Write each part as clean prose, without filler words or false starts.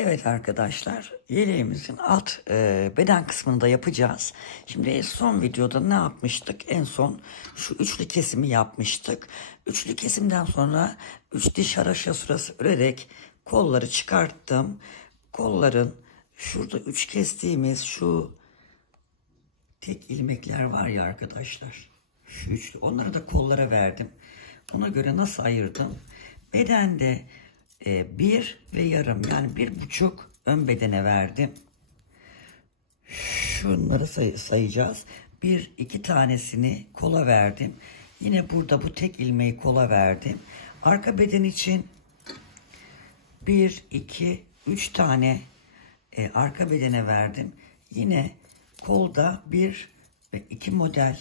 Evet arkadaşlar, yeleğimizin alt beden kısmını da yapacağız. Şimdi son videoda ne yapmıştık? En son şu üçlü kesimi yapmıştık. Üçlü kesimden sonra 3 diş haraşo sırası örerek kolları çıkarttım. Kolların şurada 3 kestiğimiz şu tek ilmekler var ya arkadaşlar. Şu üçlü, onları da kollara verdim. Ona göre nasıl ayırdım? Bedende 1 ve yarım, yani 1,5 ön bedene verdim. Şunları sayacağız. 2 tanesini kola verdim. Yine burada bu tek ilmeği kola verdim. Arka beden için 1, 2, 3 tane arka bedene verdim. Yine kolda 1 ve 2 model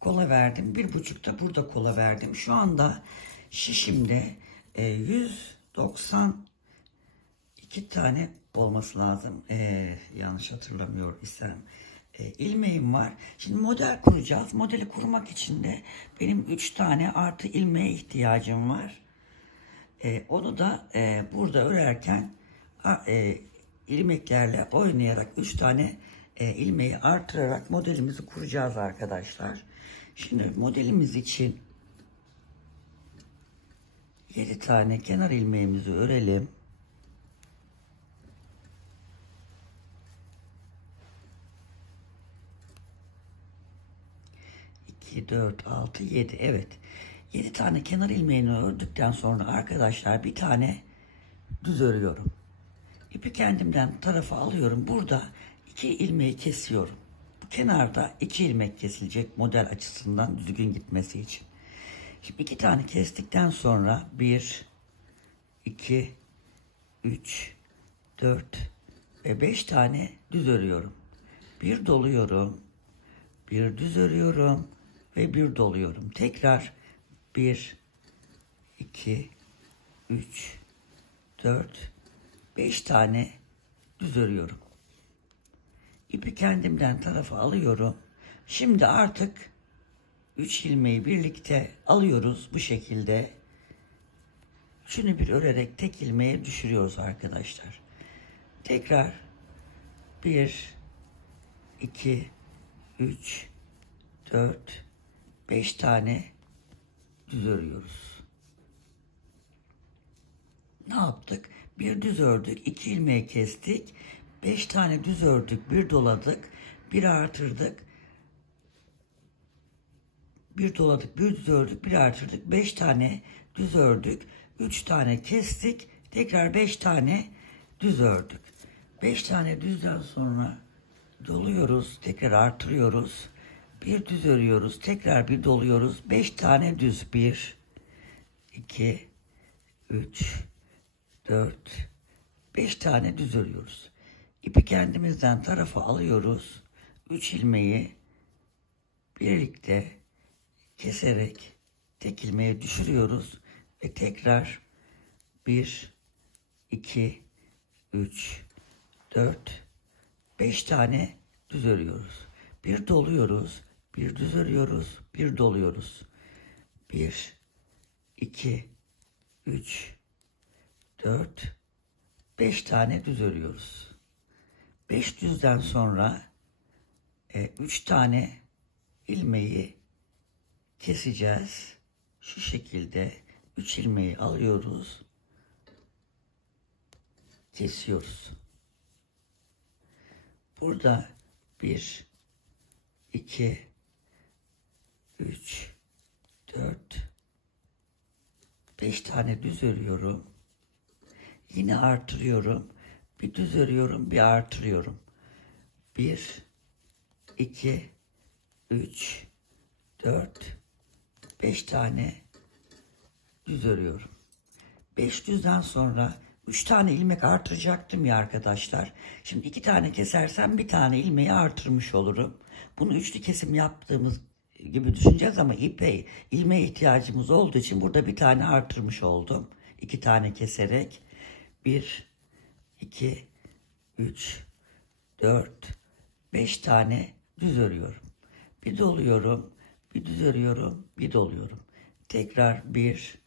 kola verdim. 1,5 da burada kola verdim. Şu anda şişimde 192 tane olması lazım. Yanlış hatırlamıyor isem. İlmeğim var. Şimdi model kuracağız. Modeli kurmak için de benim 3 tane artı ilmeğe ihtiyacım var. Onu da burada örerken ilmeklerle oynayarak 3 tane ilmeği artırarak modelimizi kuracağız arkadaşlar. Şimdi modelimiz için 7 tane kenar ilmeğimizi örelim. İki, 4, 6, 7. Evet. 7 tane kenar ilmeğini ördükten sonra arkadaşlar bir tane düz örüyorum. İpi kendimden tarafa alıyorum. Burada 2 ilmeği kesiyorum. Bu kenarda 2 ilmek kesilecek model açısından düzgün gitmesi için. Şimdi 2 tane kestikten sonra 1, 2, 3, 4 ve 5 tane düz örüyorum. Bir doluyorum, bir düz örüyorum ve bir doluyorum. Tekrar 1, 2, 3, 4, 5 tane düz örüyorum. İpi kendimden tarafa alıyorum. Şimdi artık 3 ilmeği birlikte alıyoruz bu şekilde. Şunu bir örerek tek ilmeğe düşürüyoruz arkadaşlar. Tekrar 1, 2, 3, 4, 5 tane düz örüyoruz. Ne yaptık? Bir düz ördük, 2 ilmeği kestik, 5 tane düz ördük, bir doladık, bir artırdık, bir doladık, bir düz ördük, bir artırdık, 5 tane düz ördük, 3 tane kestik, tekrar 5 tane düz ördük. 5 tane düzden sonra doluyoruz, tekrar artırıyoruz, bir düz örüyoruz, tekrar bir doluyoruz, 5 tane düz, 1, 2, 3, 4, 5 tane düz örüyoruz. İpi kendimizden tarafa alıyoruz, 3 ilmeği birlikte keserek tek ilmeğe düşürüyoruz ve tekrar 1, 2, 3, 4, 5 tane düz örüyoruz. Bir doluyoruz, bir düz örüyoruz, bir doluyoruz. 1, 2, 3, 4, 5 tane düz örüyoruz. 5 düzden sonra 3 tane ilmeği keseceğiz. Şu şekilde 3 ilmeği alıyoruz. Kesiyoruz. Burada 1, 2, 3, 4, 5 tane düz örüyorum. Yine artırıyorum. Bir düz örüyorum, bir artırıyorum. 1, 2, 3, 4, 5 tane düz örüyorum. 5 düzden sonra 3 tane ilmek artıracaktım ya arkadaşlar. Şimdi 2 tane kesersem bir tane ilmeği artırmış olurum. Bunu üçlü kesim yaptığımız gibi düşüneceğiz ama ilmeğe ihtiyacımız olduğu için burada bir tane artırmış oldum. 2 tane keserek 1, 2, 3, 4, 5 tane düz örüyorum. Bir doluyorum, bir düz örüyorum, bir doluyorum. Tekrar 1,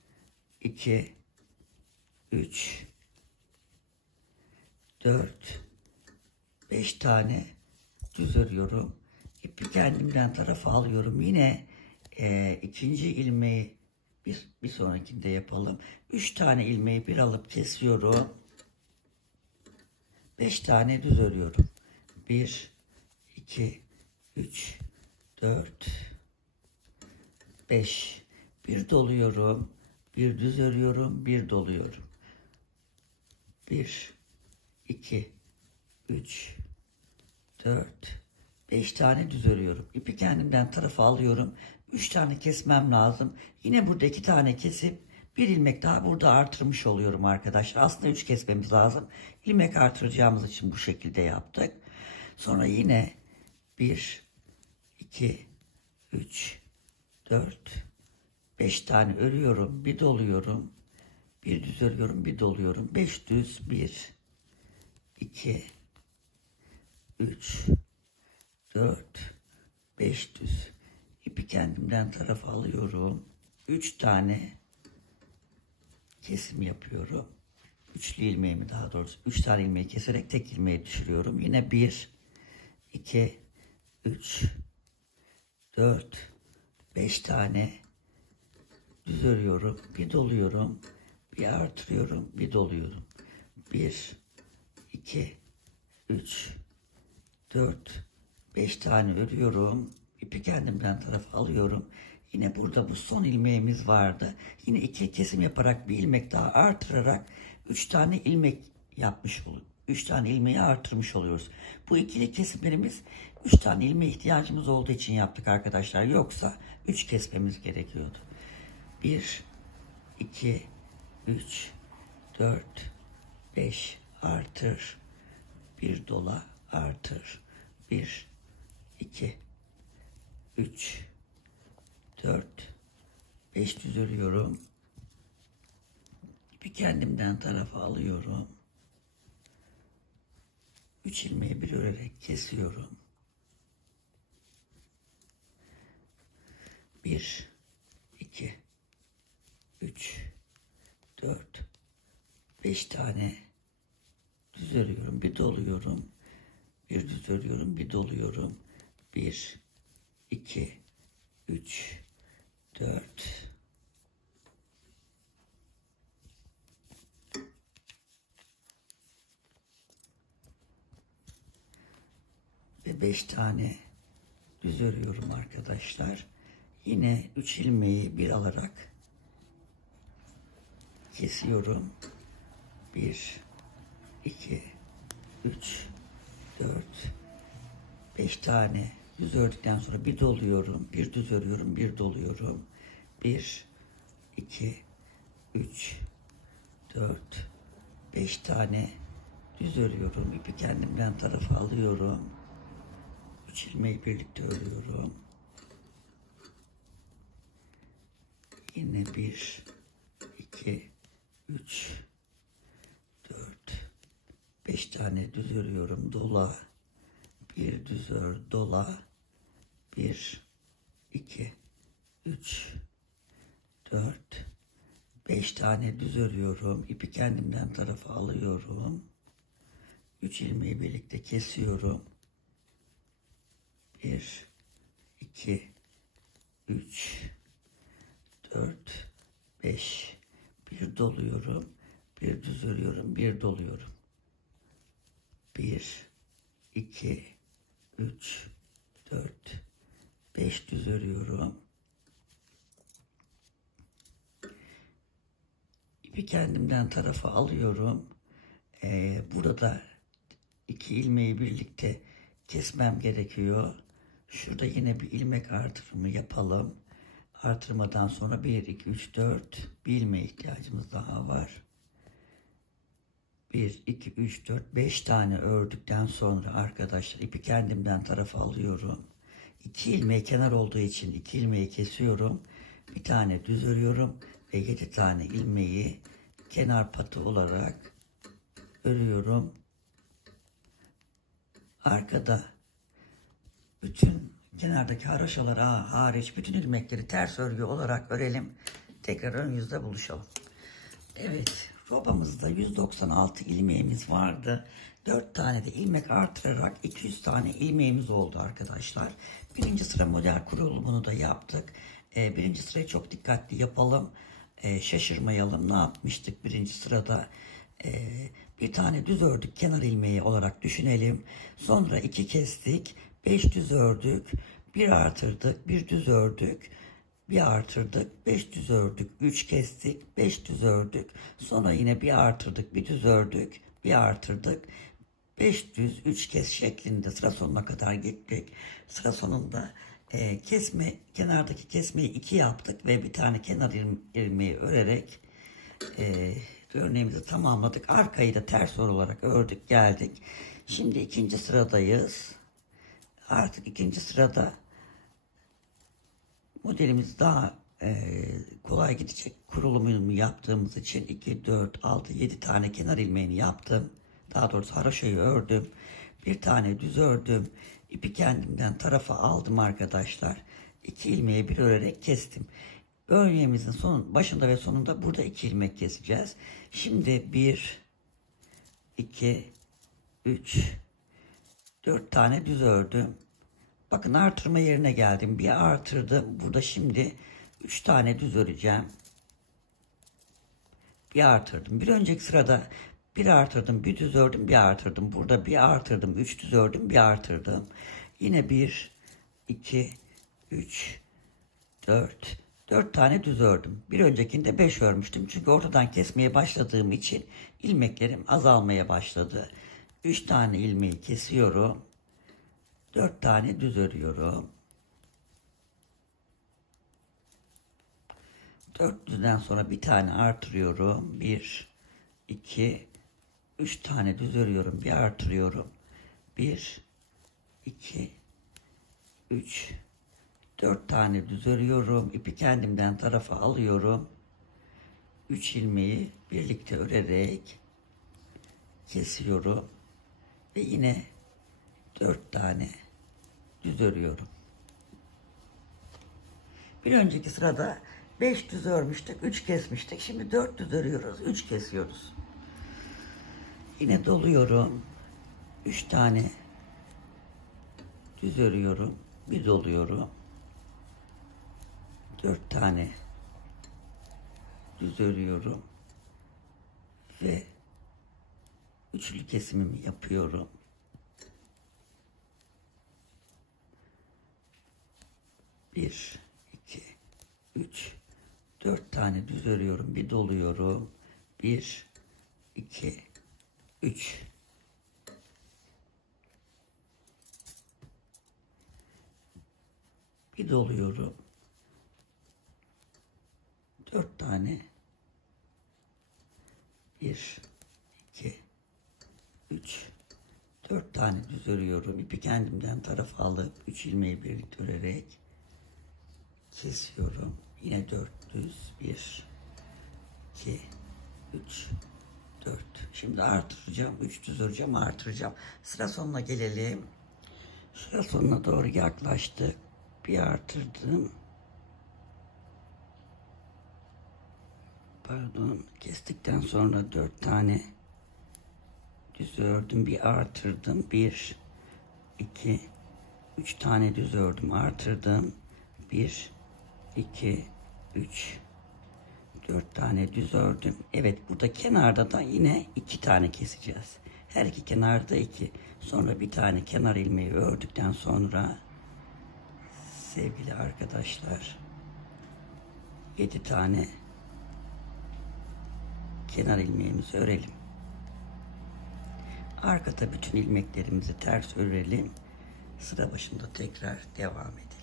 2, 3, 4, 5 tane düz örüyorum. İpi kendimden tarafa alıyorum. Yine ikinci ilmeği bir sonrakinde yapalım. 3 tane ilmeği bir alıp kesiyorum. 5 tane düz örüyorum. 1, 2, 3, 4, 5. Bir doluyorum. Bir düz örüyorum. Bir doluyorum. 1, 2, 3, 4, 5 tane düz örüyorum. İpi kendimden tarafa alıyorum. 3 tane kesmem lazım. Yine burada 2 tane kesip bir ilmek daha burada artırmış oluyorum arkadaşlar. Aslında 3 kesmemiz lazım. İlmek artıracağımız için bu şekilde yaptık. Sonra yine 1, 2, 3, 4, 5 tane örüyorum. Bir doluyorum. Bir düz örüyorum. Bir doluyorum. 5 düz. 1, 2, 3, 4, 5 düz. İpi kendimden tarafa alıyorum. 3 tane kesim yapıyorum. Üçlü ilmeğimi, daha doğrusu 3 tane ilmeği keserek tek ilmeği düşürüyorum. Yine 1, 2, 3, 4, 5 tane düz örüyorum. Bir doluyorum. Bir artırıyorum. Bir doluyorum. 1, 2, 3, 4, 5 tane örüyorum. İpi kendimden tarafa alıyorum. Yine burada bu son ilmeğimiz vardı. Yine 2 kesim yaparak bir ilmek daha artırarak 3 tane ilmek yapmış oluyoruz. 3 tane ilmeği artırmış oluyoruz. Bu ikili kesimlerimiz 3 tane ilmeğe ihtiyacımız olduğu için yaptık arkadaşlar. Yoksa 3 kesmemiz gerekiyordu. 1, 2, 3, 4, 5 artır. Bir dola artır. 1, 2, 3, 4, 5 düz örüyorum. İpi kendimden tarafa alıyorum. 3 ilmeği bir örerek kesiyorum. 1, 2, 3, 4, 5 tane düz örüyorum. Bir doluyorum. Bir düz örüyorum. Bir doluyorum. 1, 2, 3, 4, ve 5 tane düz örüyorum arkadaşlar. Yine 3 ilmeği bir alarak kesiyorum. 1, 2, 3, 4, 5 tane düz ördükten sonra bir doluyorum. Bir düz örüyorum. Bir doluyorum. 1, 2, 3, 4, 5 tane düz örüyorum. İpi kendimden tarafa alıyorum. 3 ilmeği birlikte örüyorum. Yine 1, 2, 3, 4, 5 tane düz örüyorum. Dola. Bir düz ör. Dola. 1, 2, 3, 4, 5 tane düz örüyorum. İpi kendimden tarafa alıyorum. 3 ilmeği birlikte kesiyorum. 1, 2, 3, 4, 5. Bir doluyorum. Bir düz örüyorum. Bir doluyorum. 1, 2, 3, 4, 5 düz örüyorum. İpi kendimden tarafa alıyorum. Burada 2 ilmeği birlikte kesmem gerekiyor. Şurada yine bir ilmek artırımı yapalım. Artırmadan sonra 1, 2, 3, 4 bir ilmeğe ihtiyacımız daha var. 1, 2, 3, 4, 5 tane ördükten sonra arkadaşlar ipi kendimden tarafa alıyorum. 2 ilmeği kenar olduğu için 2 ilmeği kesiyorum. Bir tane düz örüyorum ve 7 tane ilmeği kenar patı olarak örüyorum. Arkada bütün kenardaki haroşalar hariç bütün ilmekleri ters örgü olarak örelim. Tekrar ön yüzde buluşalım. Evet, Robamızda 196 ilmeğimiz vardı. 4 tane de ilmek artırarak 200 tane ilmeğimiz oldu arkadaşlar. Birinci sıra model kurulumunu da yaptık. Birinci sırayı çok dikkatli yapalım. Şaşırmayalım. Ne yapmıştık birinci sırada? Bir tane düz ördük, kenar ilmeği olarak düşünelim. Sonra 2 kestik, 5 düz ördük, 1 artırdık, 1 düz ördük, 1 artırdık, 5 düz ördük, 3 kestik, 5 düz ördük. Sonra yine 1 artırdık, 1 düz ördük, 1 artırdık, 5 düz, 3 kes şeklinde sıra sonuna kadar gittik. Sıra sonunda kenardaki kesmeyi 2 yaptık ve bir tane kenar ilmeği örerek örneğimizi tamamladık. Arkayı da ters olarak ördük, geldik. Şimdi ikinci sıradayız. Artık ikinci sırada modelimiz daha kolay gidecek. Kurulumunu yaptığımız için 2, 4, 6, 7 tane kenar ilmeğini yaptım. Daha doğrusu haroşayı ördüm. Bir tane düz ördüm. İpi kendimden tarafa aldım arkadaşlar. 2 ilmeği bir örerek kestim. Örneğimizin başında ve sonunda burada 2 ilmek keseceğiz. Şimdi 1, 2, 3, 4 tane düz ördüm. Bakın artırma yerine geldim. Bir artırdım. Burada şimdi 3 tane düz öreceğim. Bir artırdım. Bir önceki sırada bir artırdım, bir düz ördüm, bir artırdım. Burada bir artırdım, 3 düz ördüm, bir artırdım. Yine 1, 2, 3, 4 tane düz ördüm. Bir öncekinde 5 örmüştüm. Çünkü ortadan kesmeye başladığım için ilmeklerim azalmaya başladı. 3 tane ilmeği kesiyorum. 4 tane düz örüyorum. 4 düzden sonra bir tane artırıyorum. 1, 2, 3 tane düz örüyorum. Bir artırıyorum. 1, 2, 3, 4 tane düz örüyorum. İpi kendimden tarafa alıyorum. 3 ilmeği birlikte örerek kesiyorum. Ve yine 4 tane düz örüyorum. Bir önceki sırada 5 düz örmüştük, 3 kesmiştik. Şimdi 4 düz örüyoruz, 3 kesiyoruz. Yine doluyorum. 3 tane düz örüyorum, bir doluyorum. 4 tane düz örüyorum ve üçlü kesimimi yapıyorum. 1, 2, 3, 4 tane düz örüyorum, bir doluyorum. 1, 2, 3. Bir doluyorum. 4 tane. 1, 2, 3, 4 tane düz örüyorum. İpi kendimden tarafa alıp 3 ilmeği birlikte örerek kesiyorum. Yine 4 düz. 1, 2, 3, 4. Şimdi artıracağım. 3 düz öreceğim, artıracağım. Sıra sonuna gelelim. Sıra sonuna doğru yaklaştık. Bir artırdım. Pardon. Kestikten sonra 4 tane düz ördüm. Bir artırdım. 1, 2, 3 tane düz ördüm. Artırdım. 1, 2, 3, 4 tane düz ördüm. Evet, burada kenarda da yine 2 tane keseceğiz. Her iki kenarda 2. Sonra bir tane kenar ilmeği ördükten sonra sevgili arkadaşlar 7 tane kenar ilmeğimizi örelim. Arkada bütün ilmeklerimizi ters örelim. Sıra başında tekrar devam edelim.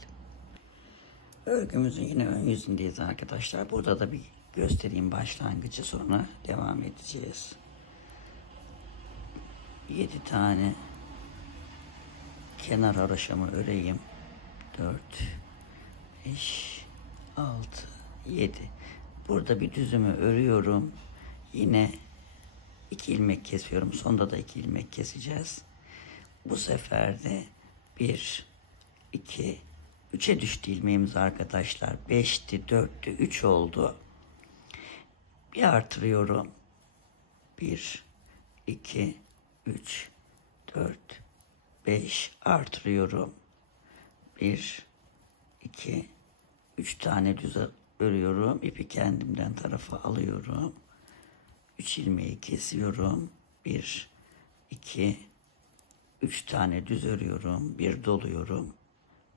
Örgümüzün yine ön yüzündeyiz arkadaşlar. Burada da bir göstereyim başlangıcı, sonra devam edeceğiz. 7 tane kenar haroşamı öreyim. 4, 5, 6, 7. Burada bir düzümü örüyorum. Yine 2 ilmek kesiyorum. Sonda da 2 ilmek keseceğiz. Bu sefer de 1, 2, 3'e düştü ilmeğimiz arkadaşlar. 5'ti, 4'tü, 3 oldu. Bir artırıyorum. 1, 2, 3, 4, 5 artırıyorum. 1, 2, 3 tane düz örüyorum. İpi kendimden tarafa alıyorum. 3 ilmeği kesiyorum. 1, 2, 3 tane düz örüyorum. 1 doluyorum.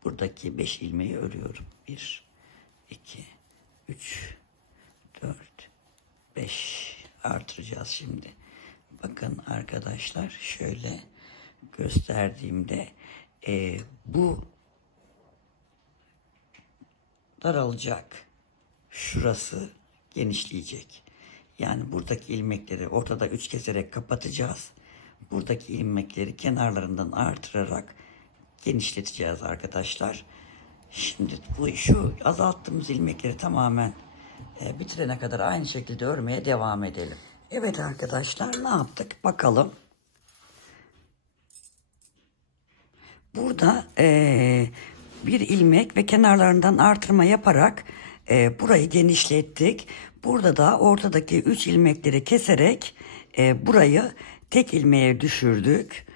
Buradaki 5 ilmeği örüyorum. 1, 2, 3, 4, 5 artıracağız şimdi. Bakın arkadaşlar, şöyle gösterdiğimde bu daralacak. Şurası genişleyecek. Yani buradaki ilmekleri ortada 3 keserek kapatacağız. Buradaki ilmekleri kenarlarından artırarak genişleteceğiz arkadaşlar. Şimdi şu azalttığımız ilmekleri tamamen bitirene kadar aynı şekilde örmeye devam edelim. Evet arkadaşlar, ne yaptık bakalım. Burada bir ilmek ve kenarlarından artırma yaparak burayı genişlettik. Burada da ortadaki 3 ilmekleri keserek burayı tek ilmeğe düşürdük.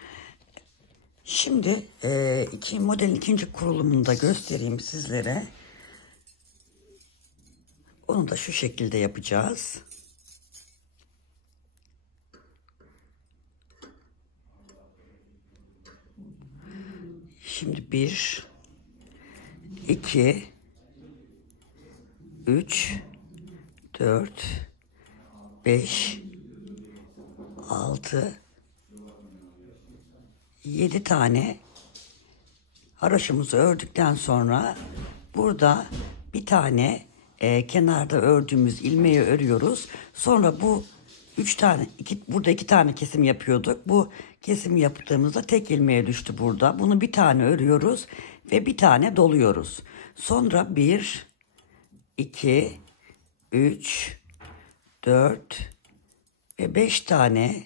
Şimdi modelin ikinci kurulumunu da göstereyim sizlere. Onu da şu şekilde yapacağız. Şimdi 1, 2, 3, 4, 5, 6, 7 tane haroşamızı ördükten sonra burada bir tane kenarda ördüğümüz ilmeği örüyoruz. Sonra bu 3 tane, burada 2 tane kesim yapıyorduk. Bu kesim yaptığımızda tek ilmeğe düştü burada. Bunu bir tane örüyoruz ve bir tane doluyoruz. Sonra 1, 2, 3, 4 ve 5 tane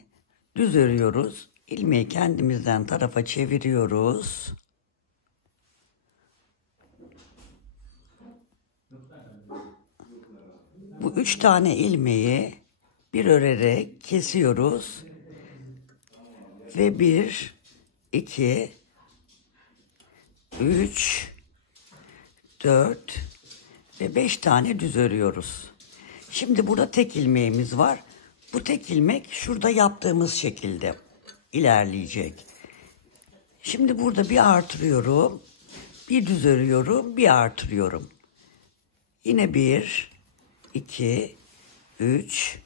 düz örüyoruz. İlmeği kendimizden tarafa çeviriyoruz. Bu 3 tane ilmeği bir örerek kesiyoruz. Ve 1, 2, 3, 4 ve 5 tane düz örüyoruz. Şimdi burada tek ilmeğimiz var. Bu tek ilmek şurada yaptığımız şekilde ilerleyecek. Şimdi burada bir artırıyorum. Bir düz örüyorum, bir artırıyorum. Yine 1, 2, 3,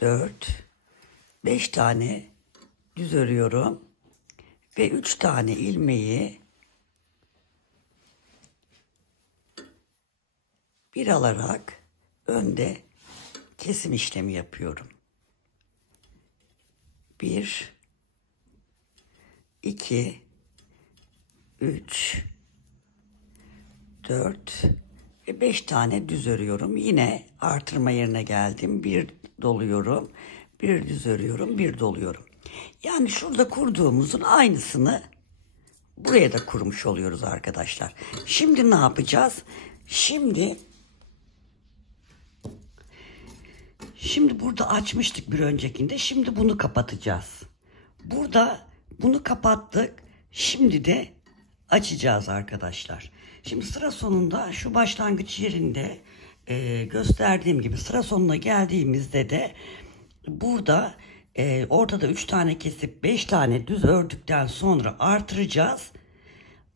4, 5 tane düz örüyorum. Ve 3 tane ilmeği bir alarak önde kesim işlemi yapıyorum. 1, 2, 3, 4 ve 5 tane düz örüyorum. Yine artırma yerine geldim. Bir doluyorum, bir düz örüyorum, bir doluyorum. Yani şurada kurduğumuzun aynısını buraya da kurmuş oluyoruz arkadaşlar. Şimdi ne yapacağız? Şimdi burada açmıştık bir öncekinde. Şimdi bunu kapatacağız. Burada bunu kapattık. Şimdi de açacağız arkadaşlar. Şimdi sıra sonunda şu başlangıç yerinde gösterdiğim gibi sıra sonuna geldiğimizde de burada ortada 3 tane kesip 5 tane düz ördükten sonra artıracağız.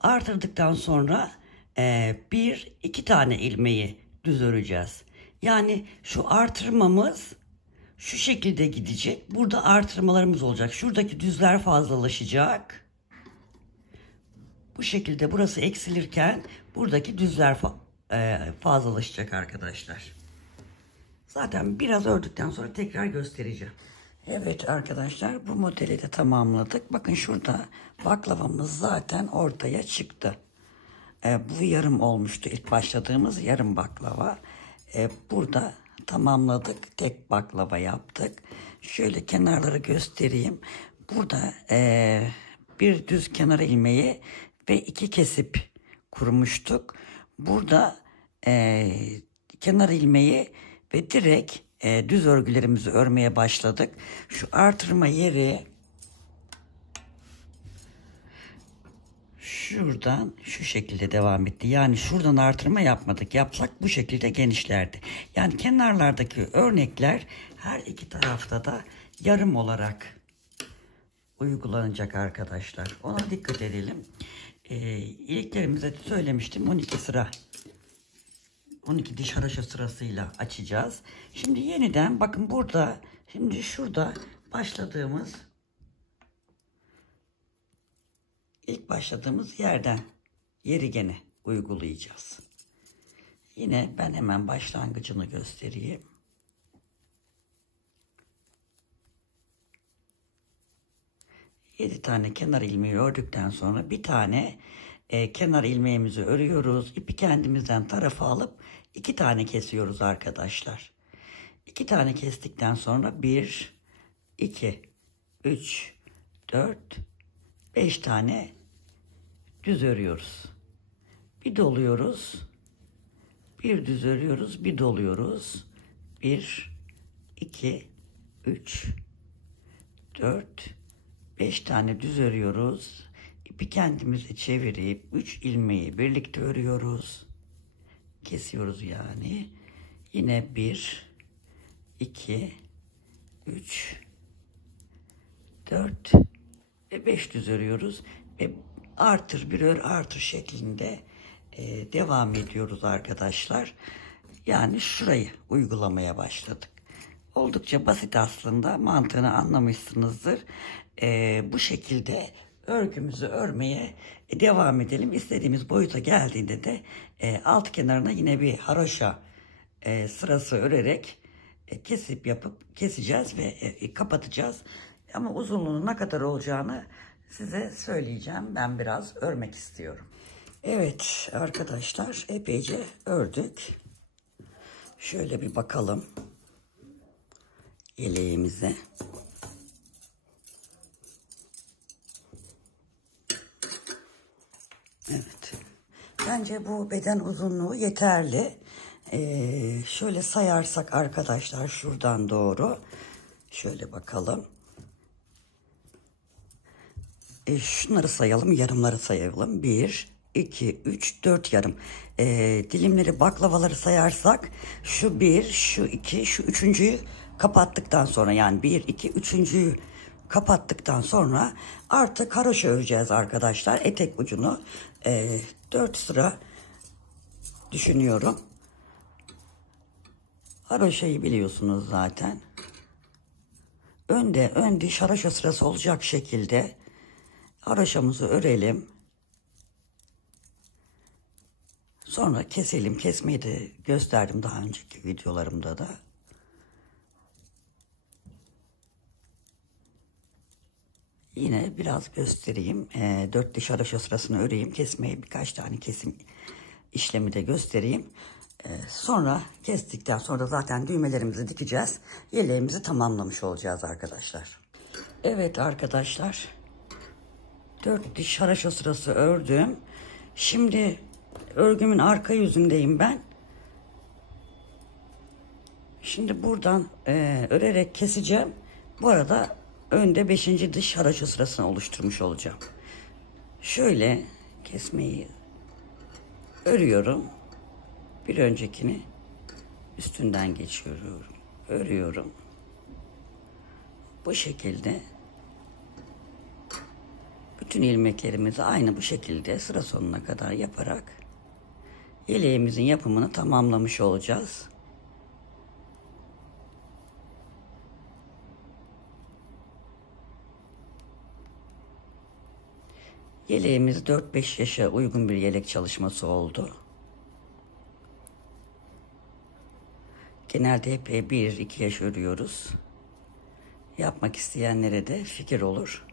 Artırdıktan sonra 1-2 tane ilmeği düz öreceğiz. Yani şu artırmamız şu şekilde gidecek. Burada artırmalarımız olacak. Şuradaki düzler fazlalaşacak. Bu şekilde burası eksilirken buradaki düzler fazlalaşacak arkadaşlar. Zaten biraz ördükten sonra tekrar göstereceğim. Evet arkadaşlar, bu modeli de tamamladık. Bakın şurada baklavamız zaten ortaya çıktı. Bu yarım olmuştu, ilk başladığımız yarım baklava. Burada tamamladık, tek baklava yaptık. Şöyle kenarları göstereyim. Burada bir düz kenar ilmeği ve 2 kesip kurmuştuk. Burada kenar ilmeği ve direkt düz örgülerimizi örmeye başladık. Şu artırma yeri şuradan şu şekilde devam etti. Yani şuradan artırma yapmadık. Yapsak bu şekilde genişlerdi. Yani kenarlardaki örnekler her iki tarafta da yarım olarak uygulanacak arkadaşlar. Ona dikkat edelim. İlklerimize de söylemiştim. 12 sıra. 12 diş haroşa sırasıyla açacağız. Şimdi yeniden bakın burada. Şimdi şurada başladığımız ilk başladığımız yerden yeri gene uygulayacağız. Yine ben hemen başlangıcını göstereyim. Yedi tane kenar ilmeği ördükten sonra bir tane kenar ilmeğimizi örüyoruz. İpi kendimizden tarafa alıp 2 tane kesiyoruz arkadaşlar. 2 tane kestikten sonra 1, 2, 3, 4, 5 tane düz örüyoruz. Bir doluyoruz. Bir düz örüyoruz. Bir doluyoruz. 1, 2, 3, 4, 5 tane düz örüyoruz. İpi kendimize çevirip 3 ilmeği birlikte örüyoruz. Kesiyoruz yani. Yine 1, 2, 3, 4 ve 5 düz örüyoruz. Ve artır bir ör artır şeklinde devam ediyoruz arkadaşlar. Yani şurayı uygulamaya başladık. Oldukça basit aslında. Mantığını anlamışsınızdır. Bu şekilde örgümüzü örmeye devam edelim. İstediğimiz boyuta geldiğinde de alt kenarına yine bir haroşa sırası örerek keseceğiz ve kapatacağız. Ama uzunluğunun ne kadar olacağını size söyleyeceğim. Ben biraz örmek istiyorum. Evet arkadaşlar, epeyce ördük. Şöyle bir bakalım yeleğimize. Evet. Bence bu beden uzunluğu yeterli. Şöyle sayarsak arkadaşlar şuradan doğru. Şöyle bakalım. Şunları sayalım, yarımları sayalım. 1, 2, 3, 4 yarım. Dilimleri, baklavaları sayarsak şu 1, şu 2, şu 3.'yü kapattıktan sonra, yani 1, 2, 3.'yü kapattıktan sonra artık haroşa öreceğiz arkadaşlar. Etek ucunu 4 sıra düşünüyorum. Haroşayı biliyorsunuz zaten. Ön diş haroşa sırası olacak şekilde haroşamızı örelim. Sonra keselim. Kesmeyi de gösterdim daha önceki videolarımda da. Yine biraz göstereyim. 4 diş haroşa sırasını öreyim. Kesmeyi birkaç tane kesim işlemi de göstereyim. Sonra kestikten sonra zaten düğmelerimizi dikeceğiz. Yeleğimizi tamamlamış olacağız arkadaşlar. Evet arkadaşlar. 4 diş haroşa sırası ördüm. Şimdi örgümün arka yüzündeyim ben. Şimdi buradan örerek keseceğim. Bu arada önde 5. diş haroşa sırasını oluşturmuş olacağım. Şöyle kesmeyi örüyorum. Bir öncekini üstünden geçiyorum. Örüyorum. Bu şekilde bütün ilmeklerimizi aynı bu şekilde sıra sonuna kadar yaparak yeleğimizin yapımını tamamlamış olacağız. Yeleğimiz 4-5 yaşa uygun bir yelek çalışması oldu. Genelde hep 1-2 yaş örüyoruz. Yapmak isteyenlere de fikir olur.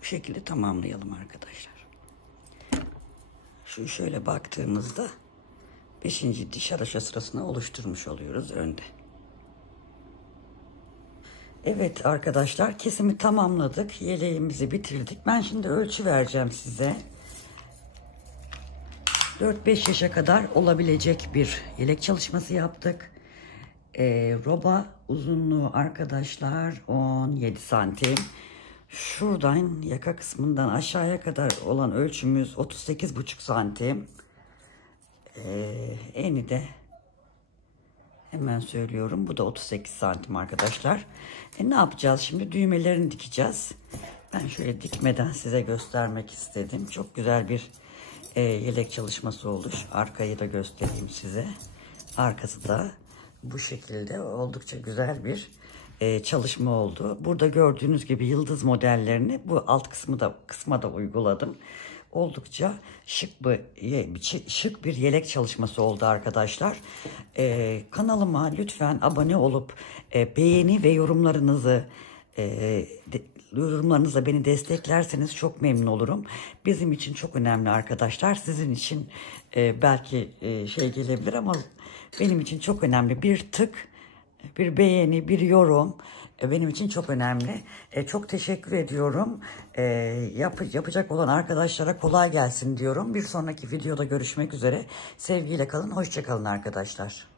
Bu şekilde tamamlayalım arkadaşlar. Şu şöyle baktığımızda 5. diş haraşo sırasını oluşturmuş oluyoruz önde. Evet arkadaşlar, kesimi tamamladık. Yeleğimizi bitirdik. Ben şimdi ölçü vereceğim size. 4-5 yaşa kadar olabilecek bir yelek çalışması yaptık. Roba uzunluğu arkadaşlar 17 santim. Şuradan yaka kısmından aşağıya kadar olan ölçümüz 38,5 santim. Eni de hemen söylüyorum. Bu da 38 santim arkadaşlar. Ne yapacağız şimdi? Düğmelerini dikeceğiz. Ben şöyle dikmeden size göstermek istedim. Çok güzel bir yelek çalışması olmuş. Arkayı da göstereyim size. Arkası da bu şekilde oldukça güzel bir çalışma oldu. Burada gördüğünüz gibi yıldız modellerini bu alt kısma da uyguladım. Oldukça şık bir yelek çalışması oldu arkadaşlar. Kanalıma lütfen abone olup beğeni ve yorumlarınızla beni desteklerseniz çok memnun olurum. Bizim için çok önemli arkadaşlar. Sizin için belki şey gelebilir ama benim için çok önemli. Bir tık, bir beğeni, bir yorum benim için çok önemli. Çok teşekkür ediyorum. Yapacak olan arkadaşlara kolay gelsin diyorum. Bir sonraki videoda görüşmek üzere. Sevgiyle kalın, hoşça kalın arkadaşlar.